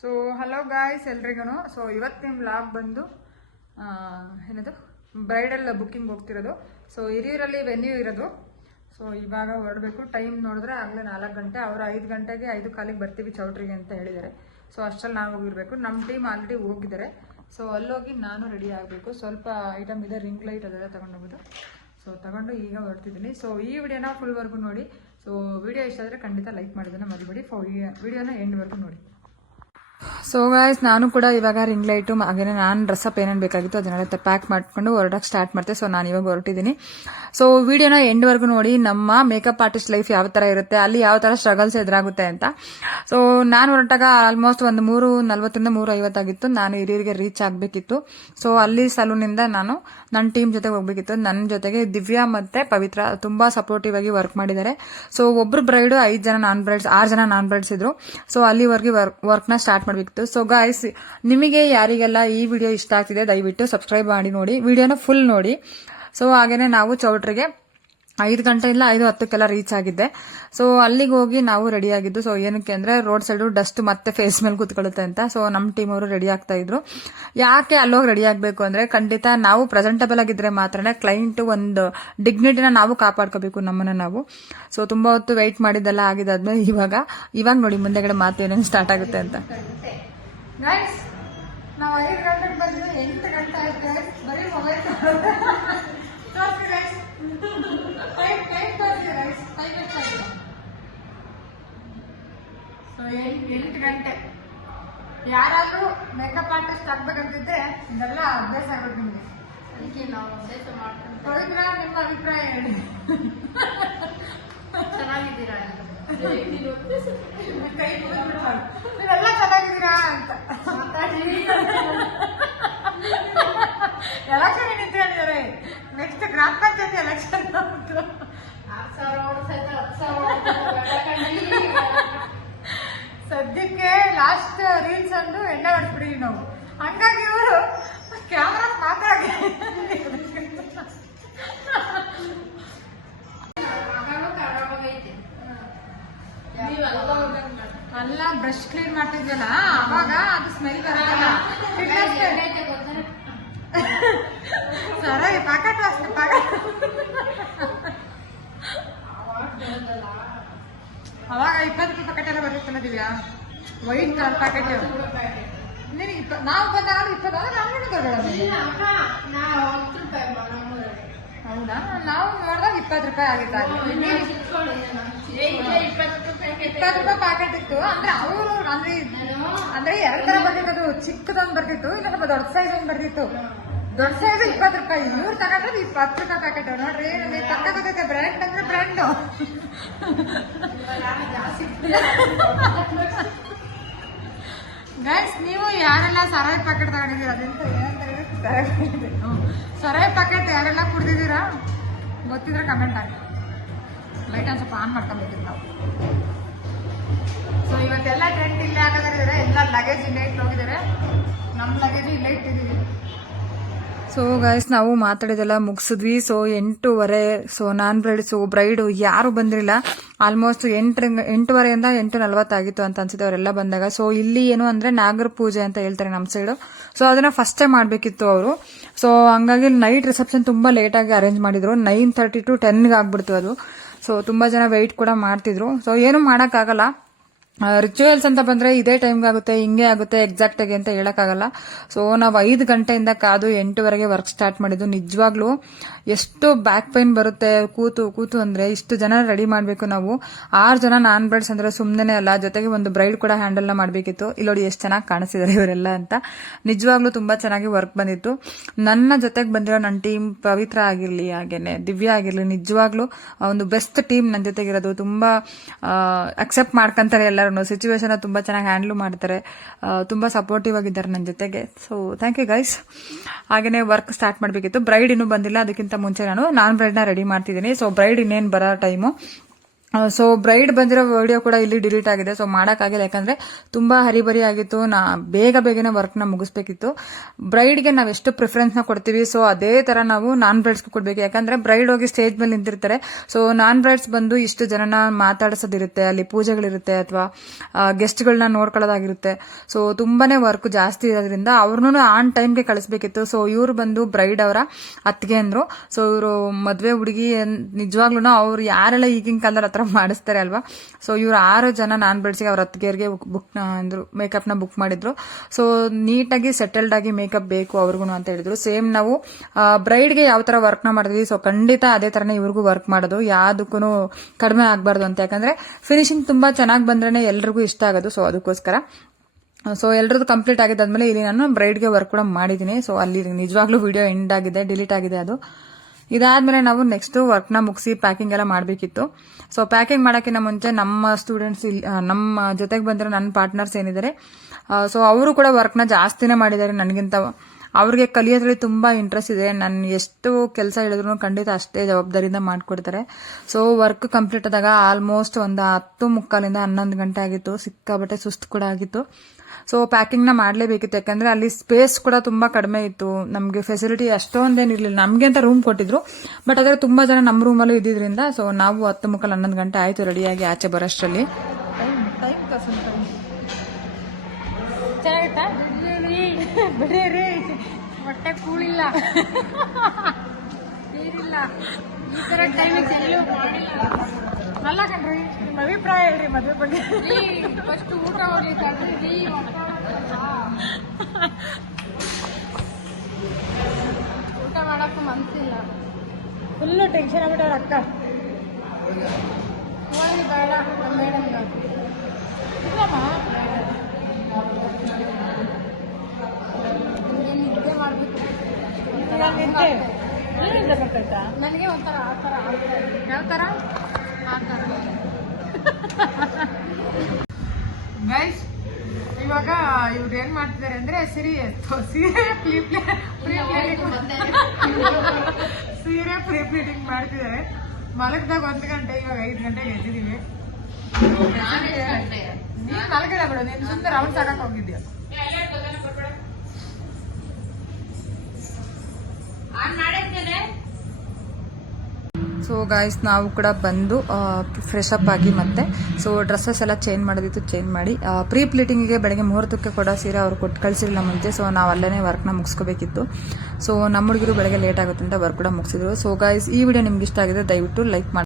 So hello guys ಎಲ್ರಿಗೂ. So ಇವತ್ತಿನ vlog ಬಂದು ಏನದು ಬ್ರೈಡಲ್ ಬುಕ್ಕಿಂಗ್ ಹೋಗ್ತಿರೋದು. ಸೊ ಹಿರಿಯೂರಲ್ಲಿ ವೆನ್ಯೂ ಇರೋದು. ಸೊ ಇವಾಗ ಹೊರಡಬೇಕು. ಟೈಮ್ ನೋಡಿದ್ರೆ ಆಗಲೇ 4 ಗಂಟೆ. ಅವರು 5 ಗಂಟೆಗೆ 5 ಕಾಲಿಗೆ ಬರ್ತೀವಿ ಚೌಟ್ರಿಗೆ ಅಂತ ಹೇಳಿದ್ದಾರೆ. ಸೊ ಅಷ್ಟರಲ್ಲಿ ನಾವು ಹೋಗಿರ್ಬೇಕು. ನಮ್ಮ ಟೀಮ್ ಆಲ್ರೆಡಿ ಹೋಗಿದ್ದಾರೆ. ಸೊ ಅಲ್ಲೋಗಿ ನಾನು ರೆಡಿ ಆಗಬೇಕು. ಸ್ವಲ್ಪ ಐಟಮ್ ಇದೆ, ರಿಂಗ್ ಲೈಟ್ ಅದೆಲ್ಲ ತೊಗೊಂಡೋಗೋದು. ಸೊ ತಗೊಂಡು ಈಗ ಹೊರಡ್ತಿದ್ದೀನಿ. ಸೊ ಈ ವಿಡಿಯೋನ ಫುಲ್ವರೆಗೂ ನೋಡಿ. ಸೊ ವಿಡಿಯೋ ಇಷ್ಟ ಆದರೆ ಖಂಡಿತ ಲೈಕ್ ಮಾಡೋದನ್ನ ಮರಿಬೇಡಿ. ವಿಡಿಯೋನ ಎಂಡ್ವರೆಗೂ ನೋಡಿ. ಸೊ ಗೈಸ್ ನಾನು ಕೂಡ ಇವಾಗ ರಿಂಗ್ ಲೈಟು ಹಾಗೇನೆ ನಾನು ಡ್ರೆಸ್ಅಪ್ ಏನೇನು ಬೇಕಾಗಿತ್ತು ಅದನ್ನೆಲ್ಲ ಪ್ಯಾಕ್ ಮಾಡ್ಕೊಂಡು ಹೊರಡಕ್ಕೆ ಸ್ಟಾರ್ಟ್ ಮಾಡ್ತೆ. ಸೊ ನಾನು ಇವಾಗ ಹೊರಟಿದ್ದೀನಿ. ಸೊ ವಿಡಿಯೋನ ಎಂಡ್ವರೆಗೂ ನೋಡಿ. ನಮ್ಮ ಮೇಕಪ್ ಆರ್ಟಿಸ್ಟ್ ಲೈಫ್ ಯಾವ ಥರ ಇರುತ್ತೆ, ಅಲ್ಲಿ ಯಾವ ಥರ ಸ್ಟ್ರಗಲ್ಸ್ ಎದುರಾಗುತ್ತೆ ಅಂತ. ಸೊ ನಾನು ಹೊರಟಾಗ ಆಲ್ಮೋಸ್ಟ್ ಒಂದು 3:40 3:50 ಆಗಿತ್ತು. ನಾನು ಹಿರಿಯರಿಗೆ ರೀಚ್ ಆಗಬೇಕಿತ್ತು. ಸೊ ಅಲ್ಲಿ ಸಲೂನಿಂದ ನಾನು ನನ್ನ ಟೀಮ್ ಜೊತೆಗೆ ಹೋಗ್ಬೇಕಿತ್ತು. ನನ್ನ ಜೊತೆಗೆ ದಿವ್ಯಾ ಮತ್ತೆ ಪವಿತ್ರ ತುಂಬಾ ಸಪೋರ್ಟಿವ್ ಆಗಿ ವರ್ಕ್ ಮಾಡಿದ್ದಾರೆ. ಸೊ ಒಬ್ರು ಬ್ರೈಡು 5 ಜನ ನಾನ್ ಬ್ರೈಡ್ಸ್ 6 ಜನ ನಾನ್ ಬ್ರೈಡ್ಸ್ ಇದ್ರು. ಸೊ ಅಲ್ಲಿವರೆಗೆ ವರ್ಕ್ನ ಸ್ಟಾರ್ಟ್ ಮಾಡಬೇಕಿತ್ತು. ಸೊ ಗಾಯ್ಸ್ ನಿಮಗೆ ಯಾರಿಗೆಲ್ಲ ಈ ವಿಡಿಯೋ ಇಷ್ಟ ಆಗ್ತಿದೆ ದಯವಿಟ್ಟು ಸಬ್ಸ್ಕ್ರೈಬ್ ಮಾಡಿ ನೋಡಿ, ವಿಡಿಯೋನ ಫುಲ್ ನೋಡಿ. ಸೊ ಹಾಗೇನೆ ನಾವು ಚೌಟ್ರಿಗೆ 5 ಗಂಟೆಯಿಂದ 5:10 ರೀಚ್ ಆಗಿದ್ದೆ. ಸೊ ಅಲ್ಲಿಗೆ ಹೋಗಿ ನಾವು ರೆಡಿ ಆಗಿದ್ದು. ಸೊ ಏನಕ್ಕೆ ಅಂದ್ರೆ ರೋಡ್ ಸೈಡು ಡಸ್ಟ್ ಮತ್ತೆ ಫೇಸ್ ಮೇಲೆ ಕೂತ್ಕೊಳ್ಳುತ್ತೆ ಅಂತ. ಸೊ ನಮ್ಮ ಟೀಮ್ ಅವರು ರೆಡಿ ಆಗ್ತಾ ಇದ್ರು. ಯಾಕೆ ಅಲ್ಲೋಗಿ ರೆಡಿ ಆಗಬೇಕು ಅಂದ್ರೆ ಖಂಡಿತ ನಾವು ಪ್ರೆಸೆಂಟಬಲ್ ಆಗಿದ್ರೆ ಮಾತ್ರನೇ ಕ್ಲೈಂಟ್ ಒಂದು ಡಿಗ್ನಿಟಿನ ನಾವು ಕಾಪಾಡ್ಕೋಬೇಕು ನಮ್ಮನ್ನ ನಾವು. ಸೊ ತುಂಬಾ ಹೊತ್ತು ವೆಯ್ಟ್ ಮಾಡಿದ್ದೆಲ್ಲ ಆಗಿದ್ದಾದ್ಮೇಲೆ ಇವಾಗ ನೋಡಿ ಮುಂದೆಗಡೆ ಮಾತು ಏನೇನು ಸ್ಟಾರ್ಟ್ ಆಗುತ್ತೆ ಅಂತ. ನಾವು 5 ಗಂಟೆಗೆ ಬಂದು 8 ಗಂಟೆ ಆಯ್ತು. ಬರೀ ಮೊಬೈಲ್ ಸೊ 8 ಗಂಟೆ. ಯಾರಾದ್ರೂ ಮೇಕಪ್ ಆರ್ಟಿಸ್ಟ್ ಆಗ್ಬೇಕಂತಿದ್ದೆ ಇದೆಲ್ಲ ಅಭ್ಯಾಸ ಆಗೋದು ನಿಮ್ಗೆ. ಅದಕ್ಕೆ ನಾವು ಅಭ್ಯಾಸ ಮಾಡ್ಕೊಂಡು ಪವಿತ್ರ ನಿಮ್ಮ ಅಭಿಪ್ರಾಯ ಹೇಳಿ. ಚೆನ್ನಾಗಿದ್ದೀರಾ ನೀವೆಲ್ಲ ಚೆನ್ನಾಗಿದ್ದೀರಾ ಅಂತ ಎಲೆಕ್ಷನ್ ನಿಂತ್ಕೊಂಡಿದ್ದಾರೆ. ನೆಕ್ಸ್ಟ್ ಗ್ರಾಮ ಪಂಚಾಯತಿ ಎಲೆಕ್ಷನ್ ಸದ್ಯಕ್ಕೆ ಲಾಸ್ಟ್ ರೀಲ್ಸ್ ಒಂದು ಎಣ್ಣೆ ಹೊಡ್ಬಿಡಿವಿ ನಾವು. ಹಂಗಾಗಿ ಇವರು ಕ್ಯಾಮ್ರಾ ಮಾತಾಡಿ ಅಲ್ಲ ಬ್ರಷ್ ಕ್ಲೀನ್ ಮಾಡ್ತಿದ್ವಲ್ಲ ಅವಾಗ ಅದು ಸ್ಮೆಲ್ ಬರಲ್ಲ. ಸರಿ ಪ್ಯಾಕೆಟ್ ಅಷ್ಟೇ ಅವಾಗ 20 ರೂಪಾಯಿ ಪ್ಯಾಕೆಟ್ ಎಲ್ಲ ಬರುತ್ತಲ್ಲ ದಿವ್ಯಾ, ವೈಟ್ ಕಲರ್ ಪ್ಯಾಕೆಟ್. ನಾವು ಬಂದಾಗ 20 ಹೌದಾ? ನಾವು ನೋಡಿದಾಗ 20 ರೂಪಾಯಿ ಆಗಿತ್ತು. 20 ರೂಪಾಯಿ ಪ್ಯಾಕೆಟ್ ಇತ್ತು. ಅಂದ್ರೆ ಅವರು ಅಂದ್ರೆ 2 ತರ ಬರ್ತಿತ್ತು. ಚಿಕ್ಕದೊಂದು ಬರ್ತಿತ್ತು, ಇಲ್ಲ ಸ್ವಲ್ಪ ದೊಡ್ಡ ಸೈಜ್ ಒಂದು ಬರ್ತಿತ್ತು. ದೊಡ್ಡ ಸೈಜ್ 20 ರೂಪಾಯಿ. ಇವ್ರು ತಗೊಂಡ್ರೆ 20 ರೂಪಾಯಿ ಪ್ಯಾಕೆಟ್. ನೋಡ್ರಿ ನಮಗೆ ಪಕ್ಕ ಗೊತ್ತೈತೆ ಬ್ರ್ಯಾಂಡ್ ಅಂದ್ರೆ ಬ್ರ್ಯಾಂಡ್. ಗೈಸ್ ನೀವು ಯಾರೆಲ್ಲ ಸರಾಯಿ ಪ್ಯಾಕೆಟ್ ತಗೊಂಡಿದ್ದೀರಾ ಅದಂತ ಸರಾಯಿ ಪ್ಯಾಕೆಟ್ ಯಾರೆಲ್ಲ ಕುಡ್ದಿದ್ದೀರಾ ಗೊತ್ತಿದ್ರೆ ಕಮೆಂಟ್ ಹಾಕಿ. ಲೈಟ್ ಒಂದು ಸ್ವಲ್ಪ ಆನ್ ಮಾಡ್ಕೊಂಡ್ಬಿಟ್ಟಿದ್ದು ನಾವು. ಸೊ ಇವತ್ತೆಲ್ಲ ಟ್ರೆಂಡ್ ಇಲ್ಲೇ ಹಾಕಿದ್ದಾರೆ. ಎಲ್ಲ ಲಗೇಜ್ ಇಲ್ಲೇ ಇಟ್ಟು ಹೋಗಿದ್ದಾರೆ. ನಮ್ಮ ಲಗೇಜ್ ಇಲ್ಲೇ ಇಟ್ಟಿದ್ದೀವಿ. ಸೊ ಗೈಸ್ ನಾವು ಮಾತಾಡಿದೆಲ್ಲ ಮುಗಿಸಿದ್ವಿ. ಸೊ 8:30. ಸೊ ನಾನ್ ಬ್ರೈಡು ಯಾರು ಬಂದಿರಲಿಲ್ಲ. ಆಲ್ಮೋಸ್ಟ್ 8:30ಇಂದ 8:40 ಆಗಿತ್ತು ಅಂತ ಅನ್ಸುತ್ತೆ ಅವರೆಲ್ಲ ಬಂದಾಗ. ಸೊ ಇಲ್ಲಿ ಏನು ಅಂದ್ರೆ ನಾಗರ ಪೂಜೆ ಅಂತ ಹೇಳ್ತಾರೆ ನಮ್ಮ ಸೈಡು. ಸೊ ಅದನ್ನ ಫಸ್ಟ್ ಟೈಮ್ ಮಾಡ್ಬೇಕಿತ್ತು ಅವರು. ಸೊ ಹಂಗಾಗಿ ನೈಟ್ ರಿಸೆಪ್ಷನ್ ತುಂಬಾ ಲೇಟ್ ಆಗಿ ಅರೇಂಜ್ ಮಾಡಿದ್ರು. 9:30 to 10 ಆಗ್ಬಿಡ್ತು ಅದು. ಸೊ ತುಂಬಾ ಜನ ವೆಯ್ಟ್ ಕೂಡ ಮಾಡ್ತಿದ್ರು. ಸೊ ಏನು ಮಾಡಕ್ಕಾಗಲ್ಲ. ರಿಚುವಲ್ಸ್ ಅಂತ ಬಂದ್ರೆ ಇದೇ ಟೈಮ್ಗೆ ಆಗುತ್ತೆ, ಹಿಂಗೆ ಆಗುತ್ತೆ ಎಕ್ಸಾಕ್ಟ್ ಆಗಿ ಅಂತ ಹೇಳಕ್ಕಾಗಲ್ಲ. ಸೊ ನಾವು 5 ಗಂಟೆಯಿಂದ ಕಾದು 8:00ವರೆಗೆ ವರ್ಕ್ ಸ್ಟಾರ್ಟ್ ಮಾಡಿದ್ದು. ನಿಜವಾಗ್ಲೂ ಎಷ್ಟು ಬ್ಯಾಕ್ ಪೈನ್ ಬರುತ್ತೆ ಕೂತು ಅಂದ್ರೆ. ಇಷ್ಟು ಜನ ರೆಡಿ ಮಾಡ್ಬೇಕು ನಾವು. 6 ಜನ ನಾನ್ ಬ್ರೈಡ್ಸ್ ಅಂದ್ರೆ ಸುಮ್ಮನೆ ಅಲ್ಲ, ಜೊತೆಗೆ ಒಂದು ಬ್ರೈಡ್ ಕೂಡ ಹ್ಯಾಂಡಲ್ ನ ಮಾಡ್ಬೇಕಿತ್ತು. ಇಲ್ಲಿ ನೋಡಿ ಎಷ್ಟು ಚೆನ್ನಾಗಿ ಕಾಣಿಸಿದ್ದಾರೆ ಇವರೆಲ್ಲ ಅಂತ. ನಿಜವಾಗ್ಲೂ ತುಂಬಾ ಚೆನ್ನಾಗಿ ವರ್ಕ್ ಬಂದಿತ್ತು. ನನ್ನ ಜೊತೆಗೆ ಬಂದಿರೋ ನನ್ನ ಟೀಮ್ ಪವಿತ್ರ ಆಗಿರ್ಲಿ ಹಾಗೇನೆ ದಿವ್ಯಾ ಆಗಿರ್ಲಿ, ನಿಜವಾಗ್ಲೂ ಒಂದು ಬೆಸ್ಟ್ ಟೀಮ್ ನನ್ನ ಜೊತೆಗಿರೋದು. ತುಂಬಾ ಅಕ್ಸೆಪ್ಟ್ ಮಾಡ್ಕೊಂತಾರೆ ಎಲ್ಲ ಸಿಚುವೇಶನ್ ತುಂಬಾ ಚೆನ್ನಾಗಿ ಹ್ಯಾಂಡಲ್ ಮಾಡ್ತಾರೆ. ತುಂಬಾ ಸಪೋರ್ಟಿವ್ ಆಗಿದ್ದಾರೆ ನನ್ನ ಜೊತೆಗೆ. So thank you guys. ಹಾಗೇನೆ ವರ್ಕ್ ಸ್ಟಾರ್ಟ್ ಮಾಡಬೇಕಿತ್ತು. ಬ್ರೈಡ್ ಇನ್ನೂ ಬಂದಿಲ್ಲ, ಅದಕ್ಕಿಂತ ಮುಂಚೆ ನಾನು ನಾನ್ ಬ್ರೈಡ್ ನ ರೆಡಿ ಮಾಡ್ತಿದ್ದೀನಿ. ಸೊ ಬ್ರೈಡ್ ಇನ್ನೇನು ಬರೋ ಟೈಮು. ಸೊ ಬ್ರೈಡ್ ಬಂದಿರೋ ವಿಡಿಯೋ ಕೂಡ ಇಲ್ಲಿ ಡಿಲೀಟ್ ಆಗಿದೆ. ಸೊ ಮಾಡೋಕ್ಕಾಗಿಲ್ಲ, ಯಾಕಂದ್ರೆ ತುಂಬಾ ಹರಿಬರಿ ಆಗಿತ್ತು. ಬೇಗನೆ ವರ್ಕ್ನ ಮುಗಿಸ್ಬೇಕಿತ್ತು. ಬ್ರೈಡ್ಗೆ ನಾವು ಎಷ್ಟು ಪ್ರಿಫರೆನ್ಸ್ನ ಕೊಡ್ತೀವಿ, ಸೊ ಅದೇ ತರ ನಾವು ನಾನ್ ಬ್ರೈಡ್ಸ್ಗೂ ಕೊಡ್ಬೇಕು. ಯಾಕಂದ್ರೆ ಬ್ರೈಡ್ ಹೋಗಿ ಸ್ಟೇಜ್ ಮೇಲೆ ನಿಂತಿರ್ತಾರೆ. ಸೊ ನಾನ್ ಬ್ರೈಡ್ಸ್ ಬಂದು ಇಷ್ಟು ಜನನ ಮಾತಾಡಿಸೋದಿರುತ್ತೆ, ಅಲ್ಲಿ ಪೂಜೆಗಳಿರುತ್ತೆ ಅಥವಾ ಗೆಸ್ಟ್ಗಳನ್ನ ನೋಡ್ಕೊಳ್ಳೋದಾಗಿರುತ್ತೆ. ಸೊ ತುಂಬಾನೇ ವರ್ಕ್ ಜಾಸ್ತಿ ಇರೋದ್ರಿಂದ ಅವ್ರನ್ನೂ ಆನ್ ಟೈಮ್ಗೆ ಕಳಿಸ್ಬೇಕಿತ್ತು. ಸೊ ಇವ್ರು ಬಂದು ಬ್ರೈಡ್ ಅವರ ಅತ್ತಿಗೆ ಅಂದ್ರು. ಸೊ ಇವರು ಮದ್ವೆ ಹುಡುಗಿ ನಿಜವಾಗ್ಲೂ ಅವ್ರು ಯಾರೆಲ್ಲ ಈಗಿನ ಕಾಲದ ಹತ್ರ ಮಾಡಿಸ್ತಾರೆ ಅಲ್ವಾ. ಸೊ ಇವ್ರು 6 ಜನ ನಾನ್ ಬ್ರೈಡ್ಸ್ಗೆ ಅವ್ರ ಅತ್ತಿಗೆಯರಿಗೆ ಬುಕ್ ಅಂದ್ರು, ಮೇಕಪ್ ನ ಬುಕ್ ಮಾಡಿದ್ರು. ಸೊ ನೀಟಾಗಿ ಸೆಟಲ್ಡ್ ಆಗಿ ಮೇಕಪ್ ಬೇಕು ಅವ್ರಿಗೂ ಅಂತ ಹೇಳಿದ್ರು. ಸೇಮ್ ನಾವು ಬ್ರೈಡ್ಗೆ ಯಾವ ತರ ವರ್ಕ್ ನ ಮಾಡಿದ್ವಿ, ಸೊ ಖಂಡಿತ ಅದೇ ತರನೇ ಇವ್ರಿಗೂ ವರ್ಕ್ ಮಾಡೋದು, ಯಾವ್ದಕ್ಕೂ ಕಡಿಮೆ ಆಗ್ಬಾರ್ದು ಅಂತ. ಯಾಕಂದ್ರೆ ಫಿನಿಶಿಂಗ್ ತುಂಬಾ ಚೆನ್ನಾಗಿ ಬಂದ್ರೆ ಎಲ್ರಿಗೂ ಇಷ್ಟ ಆಗೋದು. ಸೊ ಅದಕ್ಕೋಸ್ಕರ ಸೊ ಎಲ್ಲರದ್ದು ಕಂಪ್ಲೀಟ್ ಆಗಿದ್ದಾದ್ಮೇಲೆ ಇಲ್ಲಿ ನಾನು ಬ್ರೈಡ್ಗೆ ವರ್ಕ್ ಕೂಡ ಮಾಡಿದ್ದೀನಿ. ಸೊ ಅಲ್ಲಿ ನಿಜವಾಗ್ಲೂ ವಿಡಿಯೋ ಎಂಡ್ ಆಗಿದೆ, ಡಿಲೀಟ್ ಆಗಿದೆ ಅದು. ಇದಾದ್ಮೇಲೆ ನಾವು ನೆಕ್ಸ್ಟ್ ವರ್ಕ್ನ ಮುಗಿಸಿ ಪ್ಯಾಕಿಂಗ್ ಎಲ್ಲ ಮಾಡಬೇಕಿತ್ತು. ಸೊ ಪ್ಯಾಕಿಂಗ್ ಮಾಡೋಕ್ಕಿಂತ ಮುಂಚೆ ನಮ್ಮ ಸ್ಟೂಡೆಂಟ್ಸ್ ನಮ್ಮ ಜೊತೆಗೆ ಬಂದಿರೋ ನನ್ನ ಪಾರ್ಟ್ನರ್ಸ್ ಏನಿದ್ದಾರೆ, ಸೊ ಅವರು ಕೂಡ ವರ್ಕ್ನ ಜಾಸ್ತಿನೇ ಮಾಡಿದ್ದಾರೆ ನನಗಿಂತ. ಅವ್ರಿಗೆ ಕಲಿಯೋದ್ರಲ್ಲಿ ತುಂಬಾ ಇಂಟ್ರೆಸ್ಟ್ ಇದೆ. ನಾನು ಎಷ್ಟು ಕೆಲಸ ಹೇಳಿದ್ರು ಖಂಡಿತ ಅಷ್ಟೇ ಜವಾಬ್ದಾರಿಯಿಂದ ಮಾಡ್ಕೊಡ್ತಾರೆ. ಸೊ ವರ್ಕ್ ಕಂಪ್ಲೀಟ್ ಆದಾಗ ಆಲ್ಮೋಸ್ಟ್ ಒಂದು 10:45 11 ಗಂಟೆ ಆಗಿತ್ತು. ಸಿಕ್ಕಾಬಟ್ಟೆ ಸುಸ್ತು ಕೂಡ ಆಗಿತ್ತು. ಸೊ ಪ್ಯಾಕಿಂಗ್ ನ ಮಾಡಲೇಬೇಕಿತ್ತು, ಯಾಕಂದ್ರೆ ಅಲ್ಲಿ ಸ್ಪೇಸ್ ಕೂಡ ತುಂಬಾ ಕಡಿಮೆ ಇತ್ತು. ನಮಗೆ ಫೆಸಿಲಿಟಿ ಅಷ್ಟೊಂದೇನಿರ್ಲಿಲ್ಲ. ನಮ್ಗೆ ಅಂತ ರೂಮ್ ಕೊಟ್ಟಿದ್ರು, ಬಟ್ ಅದ್ರ ತುಂಬಾ ಜನ ನಮ್ಮ ರೂಮಲ್ಲೂ ಇದ್ದಿದ್ರಿಂದ ಸೊ ನಾವು 10:45 11 ಗಂಟೆ ಆಯ್ತು ರೆಡಿಯಾಗಿ ಆಚೆ ಬರೋಷ್ಟರಲ್ಲಿ. ಹೊಟ್ಟೆ ಕೂಳಿಲ್ಲ, ನೀರಿಲ್ಲ, ಈ ತರ ಟೈಮಿಂಗ್ಸ್ ಎಲ್ಲೂ ಮಾಡಿಲ್ಲ. ಅಲ್ಲ ಕಣ್ರಿ, ನಿಮ್ಮ ಅಭಿಪ್ರಾಯ ಹೇಳ್ರಿ ಮದುವೆ ಬಗ್ಗೆ. ಫಸ್ಟ್ ಊಟ ಹೋಗ್ಲಿಕ್ಕೆ ಊಟ ಮಾಡಕ್ಕೂ ಮನ್ಸಿಲ್ಲ. ಫುಲ್ಲು ಟೆನ್ಷನ್ ಆಗ್ಬಿಟ್ಟವ್ರ ಅಕ್ಕ. ಹೋಗಿ ಬೇಡ ನಮ್ಮ ಮೇಡಮ್ ನಿದ್ದೆ ಮಾಡ್ಬೇಕು. ನನಗೆ ಒಂಥರ ಆ ಥರ ಯಾವ ತರ ಆ ಥರ ಗೈಸ್, ಇವಾಗ ಇವ್ರು ಏನ್ ಮಾಡ್ತಿದ್ದಾರೆ ಅಂದ್ರೆ ಸೀರೆ ಪ್ರೀ ಪ್ಲೀಟಿಂಗ್ ಮಾಡ್ತಿದ್ದಾರೆ. ಮಲಗ್ದಾಗ 1 ಗಂಟೆ, ಇವಾಗ 5 ಗಂಟೆಗೆ ಎದ್ದಿದೀವಿ. ನೀನ್ ಮಲಗಿಲ್ಲ ಬಿಡು, ನೀನ್ ಸುಮ್ಮನೆ ರೌಂಡ್ಸ್ ಆಡಕ್ ಹೋಗಿದ್ಯಾ. ಸೊ ಗಾಯ್ಸ್, ನಾವು ಕೂಡ ಬಂದು ಫ್ರೆಶ್ ಅಪ್ ಆಗಿ ಮತ್ತೆ ಸೊ ಡ್ರೆಸ್ಸಸ್ ಎಲ್ಲ ಚೇಂಜ್ ಮಾಡೋದಿತ್ತು, ಚೇಂಜ್ ಮಾಡಿ ಪ್ರೀ ಪ್ಲೀಟಿಂಗಿಗೆ ಬೆಳಗ್ಗೆ ಮುಹೂರ್ತಕ್ಕೆ ಕೂಡ ಸೀರೆ ಅವ್ರು ಕೊಟ್ಟು ಕಳಿಸಿರಲಿಲ್ಲ ಮುಂಚೆ. ಸೊ ನಾವು ಅಲ್ಲೇ ವರ್ಕ್ನ ಮುಗಿಸ್ಕೋಬೇಕಿತ್ತು. ಸೊ ನಮ್ಮ ಹುಡುಗರು ಬೆಳಗ್ಗೆ ಲೇಟ್ ಆಗುತ್ತೆ ಅಂತ ವರ್ಕ್ ಕೂಡ ಮುಗಿಸಿದ್ರು. ಸೊ ಗಾಯ್ಸ್, ಈ ವಿಡಿಯೋ ನಿಮ್ಗೆ ಇಷ್ಟ ಆಗಿದೆ ದಯವಿಟ್ಟು ಲೈಕ್ ಮಾಡಿ.